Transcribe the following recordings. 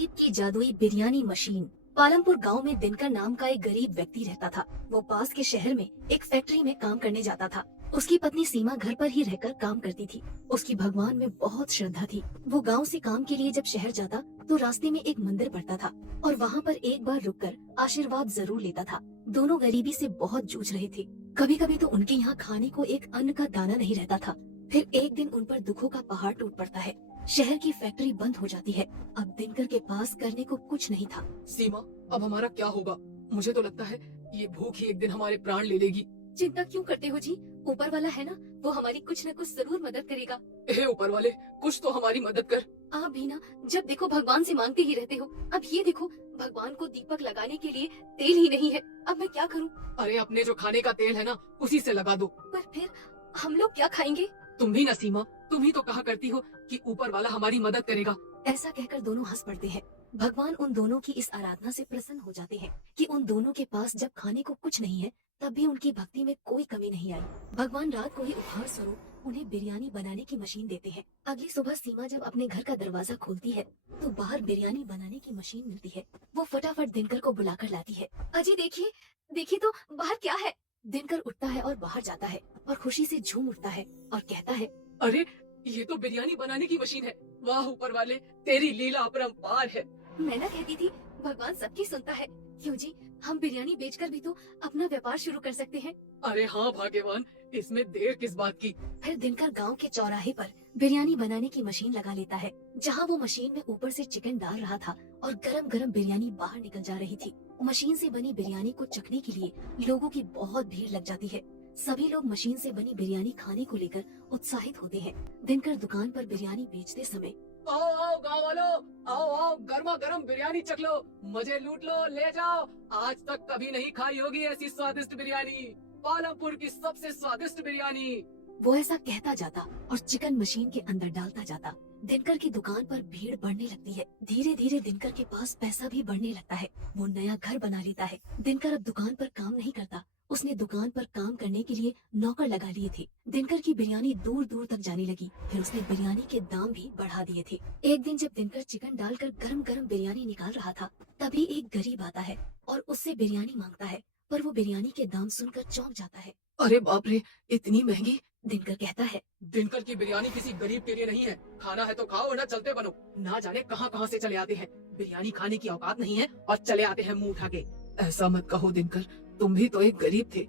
गरीब की जादुई बिरयानी मशीन। पालमपुर गांव में दिनकर नाम का एक गरीब व्यक्ति रहता था। वो पास के शहर में एक फैक्ट्री में काम करने जाता था। उसकी पत्नी सीमा घर पर ही रहकर काम करती थी। उसकी भगवान में बहुत श्रद्धा थी। वो गांव से काम के लिए जब शहर जाता तो रास्ते में एक मंदिर पड़ता था और वहाँ पर एक बार रुककर आशीर्वाद जरूर लेता था। दोनों गरीबी से बहुत जूझ रहे थे। कभी कभी तो उनके यहाँ खाने को एक अन्न का दाना नहीं रहता था। फिर एक दिन उन पर दुखों का पहाड़ टूट पड़ता है। शहर की फैक्ट्री बंद हो जाती है। अब दिनकर के पास करने को कुछ नहीं था। सीमा, अब हमारा क्या होगा? मुझे तो लगता है ये भूख ही एक दिन हमारे प्राण ले लेगी। चिंता क्यों करते हो जी? ऊपर वाला है ना, वो हमारी कुछ न कुछ जरूर मदद करेगा। हे ऊपर वाले, कुछ तो हमारी मदद कर। आप भी ना जब देखो भगवान से मांगते ही रहते हो। अब ये देखो, भगवान को दीपक लगाने के लिए तेल ही नहीं है। अब मैं क्या करूं? अरे अपने जो खाने का तेल है ना, उसी से लगा दो। पर फिर हम लोग क्या खाएंगे? तुम भी ना सीमा, तुम ही तो कहा करती हो कि ऊपर वाला हमारी मदद करेगा। ऐसा कहकर दोनों हंस पड़ते हैं। भगवान उन दोनों की इस आराधना से प्रसन्न हो जाते हैं कि उन दोनों के पास जब खाने को कुछ नहीं है तब भी उनकी भक्ति में कोई कमी नहीं आई। भगवान रात को ही उपहार स्वरूप उन्हें बिरयानी बनाने की मशीन देते हैं। अगली सुबह सीमा जब अपने घर का दरवाजा खोलती है तो बाहर बिरयानी बनाने की मशीन मिलती है। वो फटाफट दिनकर को बुलाकर लाती है। अजी देखिए, देखिए तो बाहर क्या है। दिनकर उठता है और बाहर जाता है और खुशी से झूम उठता है और कहता है, अरे ये तो बिरयानी बनाने की मशीन है। वाह ऊपर वाले, तेरी लीला अपरंपार है। मैं ना कहती थी भगवान सबकी सुनता है। क्यों जी, हम बिरयानी बेचकर भी तो अपना व्यापार शुरू कर सकते हैं। अरे हाँ भाग्यवान, इसमें देर किस बात की। फिर दिनकर गांव के चौराहे पर बिरयानी बनाने की मशीन लगा लेता है। जहां वो मशीन में ऊपर से चिकन डाल रहा था और गरम गरम बिरयानी बाहर निकल जा रही थी। मशीन से बनी बिरयानी को चखने के लिए लोगों की बहुत भीड़ लग जाती है। सभी लोग मशीन से बनी बिरयानी खाने को लेकर उत्साहित होते हैं। दिनकर दुकान पर बिरयानी बेचते समय, आओ आओ गाँव वालों, आओ आओ, गर्मा गर्म बिरयानी चख लो, मजे लूट लो, ले जाओ। आज तक कभी नहीं खाई होगी ऐसी स्वादिष्ट बिरयानी। पालमपुर की सबसे स्वादिष्ट बिरयानी। वो ऐसा कहता जाता और चिकन मशीन के अंदर डालता जाता। दिनकर की दुकान पर भीड़ बढ़ने लगती है। धीरे धीरे दिनकर के पास पैसा भी बढ़ने लगता है। वो नया घर बना लेता है। दिनकर अब दुकान पर काम नहीं करता। उसने दुकान पर काम करने के लिए नौकर लगा लिए थे। दिनकर की बिरयानी दूर दूर तक जाने लगी। फिर उसने बिरयानी के दाम भी बढ़ा दिए थे। एक दिन जब दिनकर चिकन डालकर गरम गरम बिरयानी निकाल रहा था तभी एक गरीब आता है और उससे बिरयानी मांगता है। पर वो बिरयानी के दाम सुनकर चौंक जाता है। अरे बाप रे, इतनी महंगी। दिनकर कहता है, दिनकर की बिरयानी किसी गरीब के लिए नहीं है। खाना है तो खाओ वरना चलते बनो। ना जाने कहां कहां से चले आते हैं। बिरयानी खाने की औकात नहीं है और चले आते हैं मुंह उठा के। ऐसा मत कहो दिनकर, तुम भी तो एक गरीब थे।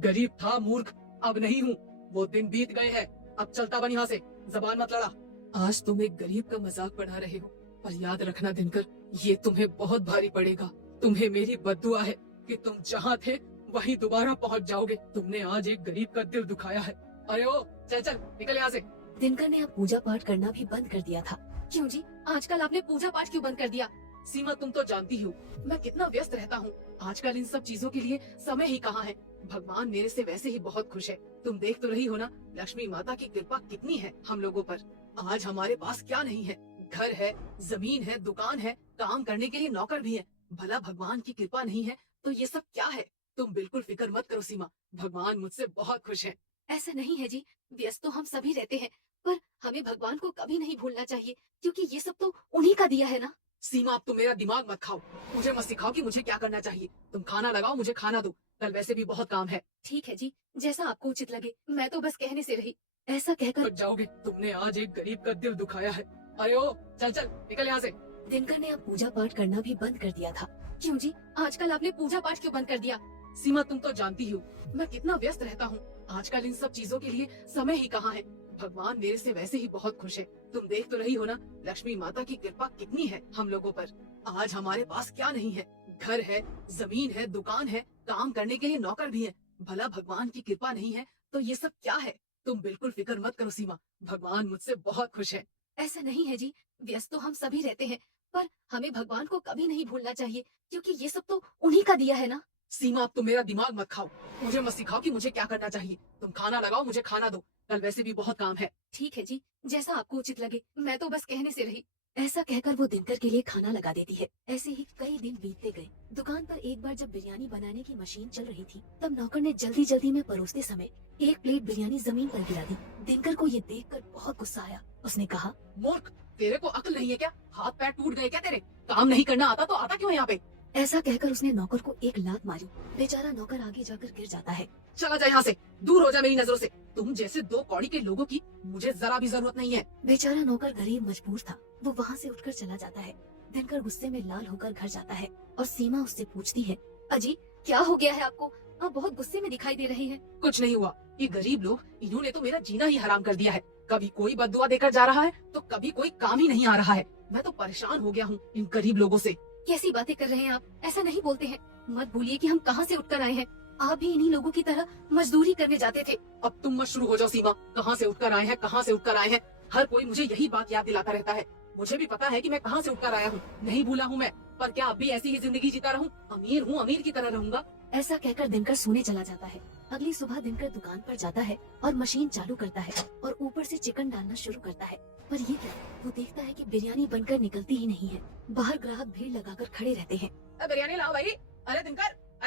गरीब था मूर्ख, अब नहीं हूँ। वो दिन बीत गए हैं। अब चलता बन यहाँ से, जबान मत लड़ा। आज तुम एक गरीब का मजाक बना रहे हो, पर याद रखना दिनकर, ये तुम्हें बहुत भारी पड़ेगा। तुम्हें मेरी बद्दुआ है कि तुम जहाँ थे वहीं दोबारा पहुँच जाओगे। तुमने आज एक गरीब का दिल दुखाया है। अरे ओ, चल चल निकल यहाँ से। दिनकर ने अब पूजा पाठ करना भी बंद कर दिया था। क्यों जी, आजकल आपने पूजा पाठ क्यों बंद कर दिया? सीमा, तुम तो जानती हो मैं कितना व्यस्त रहता हूँ। आजकल इन सब चीजों के लिए समय ही कहाँ है। भगवान मेरे से वैसे ही बहुत खुश है। तुम देख तो रही हो ना, लक्ष्मी माता की कृपा कितनी है हम लोगों पर। आज हमारे पास क्या नहीं है? घर है, जमीन है, दुकान है, काम करने के लिए नौकर भी है। भला भगवान की कृपा नहीं है तो ये सब क्या है? तुम बिल्कुल फिक्र मत करो सीमा, भगवान मुझसे बहुत खुश है। ऐसा नहीं है जी, व्यस्त तो हम सभी रहते हैं, पर हमें भगवान को कभी नहीं भूलना चाहिए, क्योंकि ये सब तो उन्हीं का दिया है ना। सीमा, अब तुम मेरा दिमाग मत खाओ। मुझे मत सिखाओ कि मुझे क्या करना चाहिए। तुम खाना लगाओ, मुझे खाना दो। कल वैसे भी बहुत काम है। ठीक है जी, जैसा आपको उचित लगे। मैं तो बस कहने से रही। ऐसा कहकर थक जाओगे। तुमने आज एक गरीब का दिल दुखाया है। अरे ओ, चल चल निकल यहाँ से। दिनकर ने अब पूजा पाठ करना भी बंद कर दिया था। क्यों जी, आजकल आपने पूजा पाठ क्यों बंद कर दिया? सीमा, तुम तो जानती हो मैं कितना व्यस्त रहता हूँ। आजकल इन सब चीजों के लिए समय ही कहाँ है। भगवान मेरे से वैसे ही बहुत खुश है। तुम देख तो रही हो ना, लक्ष्मी माता की कृपा कितनी है हम लोगों पर। आज हमारे पास क्या नहीं है? घर है, जमीन है, दुकान है, काम करने के लिए नौकर भी है। भला भगवान की कृपा नहीं है तो ये सब क्या है? तुम बिल्कुल फिक्र मत करो सीमा, भगवान मुझसे बहुत खुश है। ऐसा नहीं है जी, व्यस्त तो हम सभी रहते हैं, पर हमें भगवान को कभी नहीं भूलना चाहिए, क्योंकि ये सब तो उन्हीं का दिया है ना। सीमा, अब तुम मेरा दिमाग मत खाओ। मुझे मत सिखाओ कि मुझे क्या करना चाहिए। तुम खाना लगाओ, मुझे खाना दो। कल वैसे भी बहुत काम है। ठीक है जी, जैसा आपको उचित लगे। मैं तो बस कहने से रही। ऐसा कहकर वो दिनकर के लिए खाना लगा देती है। ऐसे ही कई दिन बीतते गए। दुकान पर एक बार जब बिरयानी बनाने की मशीन चल रही थी तब नौकर ने जल्दी जल्दी में परोसते समय एक प्लेट बिरयानी जमीन पर गिरा दी। दिनकर को ये देखकर बहुत गुस्सा आया। उसने कहा, मूर्ख, तेरे को अक्ल नहीं है क्या? हाथ पैर टूट गए क्या तेरे? काम नहीं करना आता तो आता क्यों है यहाँ पे? ऐसा कहकर उसने नौकर को एक लात मारी। बेचारा नौकर आगे जाकर गिर जाता है। चला जा यहाँ से, दूर हो जा मेरी नजरों से। तुम जैसे दो कौड़ी के लोगों की मुझे जरा भी जरूरत नहीं है। बेचारा नौकर गरीब मजबूर था, वो वहाँ से उठकर चला जाता है। दिनकर गुस्से में लाल होकर घर जाता है और सीमा उससे पूछती है, अजी क्या हो गया है आपको? आप बहुत गुस्से में दिखाई दे रहे हैं। कुछ नहीं हुआ, ये गरीब लोग, इन्होंने तो मेरा जीना ही हराम कर दिया है। कभी कोई बद्दुआ देकर जा रहा है तो कभी कोई काम ही नहीं आ रहा है। मैं तो परेशान हो गया हूँ इन गरीब लोगों से। कैसी बातें कर रहे हैं आप? ऐसा नहीं बोलते हैं। मत भूलिए कि हम कहाँ से उठकर आए हैं। आप भी इन्हीं लोगों की तरह मजदूरी करने जाते थे। अब तुम मत शुरू हो जाओ सीमा, कहाँ से उठकर आए हैं, कहाँ से उठकर आए हैं। हर कोई मुझे यही बात याद दिलाता रहता है। मुझे भी पता है कि मैं कहाँ से उठकर आया हूँ, नहीं भूला हूँ मैं। पर क्या अब भी ऐसी ही जिंदगी जीता रहूँ? अमीर हूँ, अमीर की तरह रहूंगा। ऐसा कहकर दिनकर सोने चला जाता है। अगली सुबह दिनकर दुकान पर जाता है और मशीन चालू करता है और ऊपर से चिकन डालना शुरू करता है। पर ये क्या, वो देखता है कि बिरयानी बनकर निकलती ही नहीं है। बाहर ग्राहक भीड़ लगाकर खड़े रहते हैं। बिरयानी लाओ भाई। अरे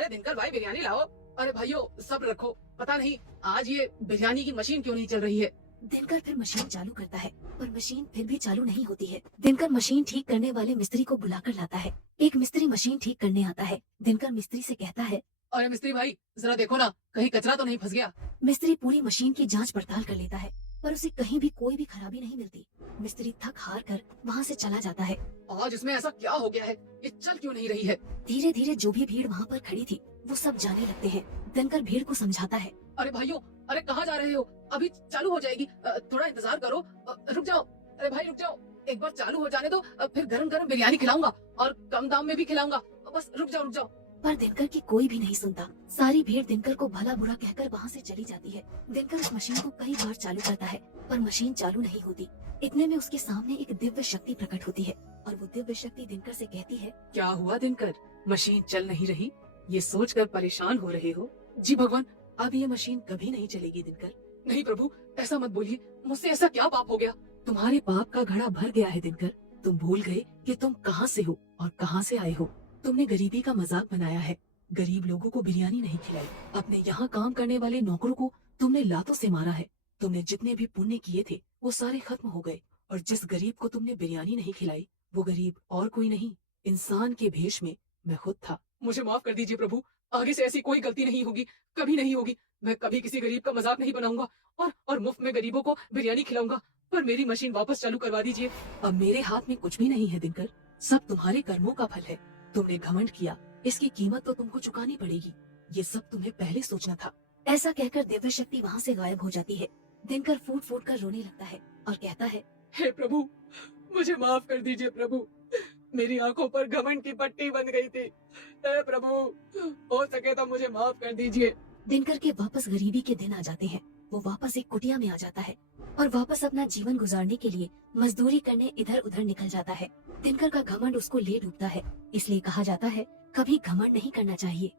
दिनकर भाई बिरयानी लाओ। अरे भाइयों सब्र रखो, पता नहीं आज ये बिरयानी की मशीन क्यों नहीं चल रही है। दिनकर फिर मशीन चालू करता है पर मशीन फिर भी चालू नहीं होती है। दिनकर मशीन ठीक करने वाले मिस्त्री को बुलाकर लाता है। एक मिस्त्री मशीन ठीक करने आता है। दिनकर मिस्त्री से कहता है, अरे मिस्त्री भाई जरा देखो ना, कहीं कचरा तो नहीं फंस गया। मिस्त्री पूरी मशीन की जांच पड़ताल कर लेता है पर उसे कहीं भी कोई भी खराबी नहीं मिलती। मिस्त्री थक हार कर वहाँ से चला जाता है। आज इसमें ऐसा क्या हो गया है, ये चल क्यों नहीं रही है? धीरे धीरे जो भी भीड़ वहाँ पर खड़ी थी वो सब जाने लगते हैं। दिनकर भीड़ को समझाता है, अरे भाइयों, अरे कहाँ जा रहे हो? अभी चालू हो जाएगी, थोड़ा इंतजार करो। रुक जाओ, अरे भाई रुक जाओ, एक बार चालू हो जाने दो, फिर गरम गरम बिरयानी खिलाऊंगा और कम दाम में भी खिलाऊंगा। बस रुक जाओ। पर दिनकर की कोई भी नहीं सुनता। सारी भीड़ दिनकर को भला बुरा कहकर वहाँ से चली जाती है। दिनकर उस मशीन को कई बार चालू करता है पर मशीन चालू नहीं होती। इतने में उसके सामने एक दिव्य शक्ति प्रकट होती है और वो दिव्य शक्ति दिनकर से कहती है, क्या हुआ दिनकर, मशीन चल नहीं रही? ये सोचकर परेशान हो रहे हो? जी भगवान, अब ये मशीन कभी नहीं चलेगी दिनकर। नहीं प्रभु, ऐसा मत बोलिए, मुझसे ऐसा क्या पाप हो गया? तुम्हारे पाप का घड़ा भर गया है दिनकर। तुम भूल गए कि तुम कहाँ से हो और कहाँ से आए हो। तुमने गरीबी का मजाक बनाया है, गरीब लोगों को बिरयानी नहीं खिलाई। अपने यहाँ काम करने वाले नौकरों को तुमने लातों से मारा है। तुमने जितने भी पुण्य किए थे वो सारे खत्म हो गए और जिस गरीब को तुमने बिरयानी नहीं खिलाई वो गरीब और कोई नहीं, इंसान के भेष में मैं खुद था। मुझे माफ कर दीजिए प्रभु, आगे से ऐसी कोई गलती नहीं होगी, कभी नहीं होगी। मैं कभी किसी गरीब का मजाक नहीं बनाऊंगा और मुफ्त में गरीबों को बिरयानी खिलाऊंगा। पर मेरी मशीन वापस चालू करवा दीजिए। अब मेरे हाथ में कुछ भी नहीं है दिनकर, सब तुम्हारे कर्मों का फल है। तुमने घमंड किया, इसकी कीमत तो तुमको चुकानी पड़ेगी। ये सब तुम्हें पहले सोचना था। ऐसा कहकर दिव्य शक्ति वहाँ से गायब हो जाती है। दिनकर फूट फूट कर रोने लगता है और कहता है, हे प्रभु, मुझे माफ कर दीजिए प्रभु, मेरी आंखों पर घमंड की पट्टी बन गई थी। हे प्रभु, हो सके तो मुझे माफ कर दीजिए। दिनकर के वापस गरीबी के दिन आ जाते हैं। वो वापस एक कुटिया में आ जाता है और वापस अपना जीवन गुजारने के लिए मजदूरी करने इधर उधर निकल जाता है। दिनकर का घमंड उसको ले डूबता है। इसलिए कहा जाता है, कभी घमंड नहीं करना चाहिए।